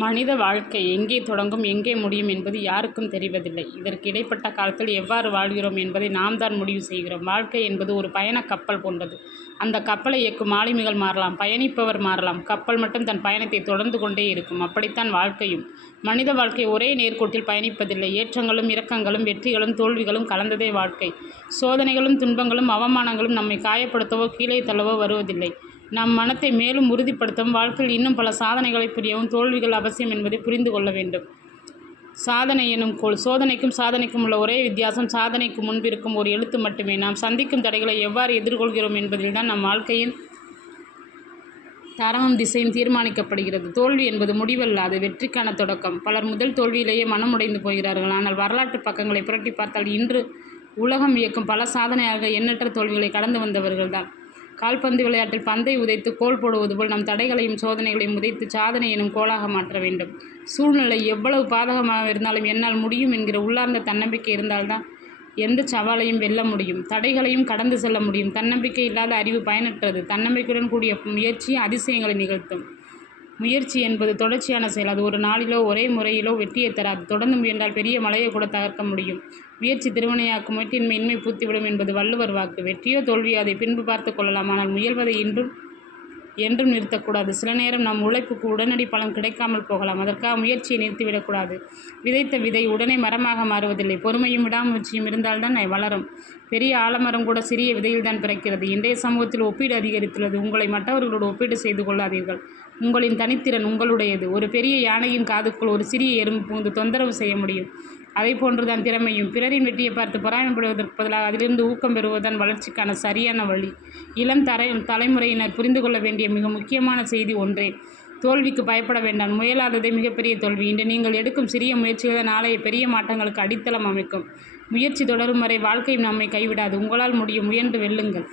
மனித வாழ்க்கை எங்கே தொடங்கும் எங்கே முடியும் என்பது யாருக்கும் தெரிவதில்லை. இதற்கு இடைப்பட்ட காலத்தில் எவ்வாறு வாழ்கிறோம் என்பதை நாம் தான் முடிவு செய்கிறோம். வாழ்க்கை என்பது ஒரு பயணக் கப்பல் போன்றது. அந்த கப்பலை இயக்கும் மாலுமிகள் மாறலாம், பயணிப்பவர் மாறலாம், கப்பல் மட்டும் தன் பயணத்தை தொடர்ந்து கொண்டே இருக்கும். அப்படித்தான் வாழ்க்கையும். மனித வாழ்க்கை ஒரே நேர்கோட்டில் பயணிப்பதில்லை. ஏற்றங்களும் இறக்கங்களும் வெற்றிகளும் தோல்விகளும் கலந்ததே வாழ்க்கை. சோதனைகளும் துன்பங்களும் அவமானங்களும் நம்மை காயப்படுத்தவோ கீழே தள்ளவோ வருவதில்லை. நம் மனத்தை மேலும் உறுதிப்படுத்தவும் வாழ்க்கையில் இன்னும் பல சாதனைகளை புரியவும் தோல்விகள் அவசியம் என்பதை புரிந்து கொள்ள வேண்டும். சாதனை எனும் கோல். சோதனைக்கும் சாதனைக்கும் உள்ள ஒரே வித்தியாசம் சாதனைக்கு முன்பிருக்கும் ஒரு எழுத்து மட்டுமே. நாம் சந்திக்கும் தடைகளை எவ்வாறு எதிர்கொள்கிறோம் என்பதில்தான் நம் வாழ்க்கையின் தரமும் திசையும் தீர்மானிக்கப்படுகிறது. தோல்வி என்பது முடிவல்ல, அது வெற்றிக்கான தொடக்கம். பலர் முதல் தோல்வியிலேயே மனமுடைந்து போகிறார்கள். ஆனால் வரலாற்று பக்கங்களை புரட்டி பார்த்தால் இன்று உலகம் இயக்கும் பல சாதனையாளர்கள் எண்ணற்ற தோல்விகளை கடந்து வந்தவர்கள்தான். கால்பந்து விளையாட்டில் பந்தை உதைத்து கோல் போடுவது போல் நம் தடைகளையும் சோதனைகளையும் உதைத்து சாதனை எனும் கோலாக மாற்ற வேண்டும். சூழ்நிலை எவ்வளவு பாதகமாக இருந்தாலும் என்னால் முடியும் என்கிற உள்ளார்ந்த தன்னம்பிக்கை இருந்தால்தான் எந்த சவாலையும் வெல்ல முடியும், தடைகளையும் கடந்து செல்ல முடியும். தன்னம்பிக்கை இல்லாத அறிவு பயனற்றது. தன்னம்பிக்கையுடன் கூடிய முயற்சி அதிசயங்களை நிகழ்த்தும். முயற்சி என்பது தொடர்ச்சியான செயல். அது ஒரு நாளிலோ ஒரே முறையிலோ வெற்றியை தராது. தொடர்ந்து முயன்றால் பெரிய மலையை கூட தகர்க்க முடியும். முயற்சி திருவினையாக்கும், முயற்சியின்மை இன்மை பூத்திவிடும் என்பது வள்ளுவர் வாக்கு. வெற்றியோ தோல்வியோ அதை பின்பு பார்த்து கொள்ளலாம். ஆனால் முயல்வதை என்றும் நிறுத்தக்கூடாது. சில நேரம் நம் உழைப்புக்கு உடனடி பலன் கிடைக்காமல் போகலாம். அதற்காக முயற்சியை நிறுத்திவிடக்கூடாது. விதைத்த விதை உடனே மரமாக மாறுவதில்லை. பொறுமையும் விடாமுயற்சியும் இருந்தால்தான் வளரும். பெரிய ஆலமரம் கூட சிறிய விதையில்தான் பிறக்கிறது. இன்றைய சமூகத்தில் ஒப்பீடு அதிகரித்துள்ளது. உங்களை மற்றவர்களோடு ஒப்பீடு செய்து கொள்ளாதீர்கள். உங்களின் தனித்திறன் உங்களுடையது. ஒரு பெரிய யானையின் காதுக்குள் ஒரு சிறிய எறும்பு புகுந்து தொந்தரவு செய்ய முடியும். அதை போன்றுதான் திறமையும். பிறரின் வெற்றியை பார்த்து பொறாமைப்படுவதற்கு பதிலாக அதிலிருந்து ஊக்கம் பெறுவதுதான் வளர்ச்சிக்கான சரியான வழி. இளம் தலைமுறையினர் புரிந்து கொள்ள வேண்டிய மிக முக்கியமான செய்தி ஒன்றே: தோல்விக்கு பயப்பட வேண்டாம். முயலாததே மிகப்பெரிய தோல்வி. இன்று நீங்கள் எடுக்கும் சிறிய முயற்சிகள் நாளைய பெரிய மாற்றங்களுக்கு அடித்தளம் அமைக்கும். முயற்சி தொடரும் வரை வாழ்க்கையும் நம்மை கைவிடாது. உங்களால் முடியும். முயன்று வெல்லுங்கள்.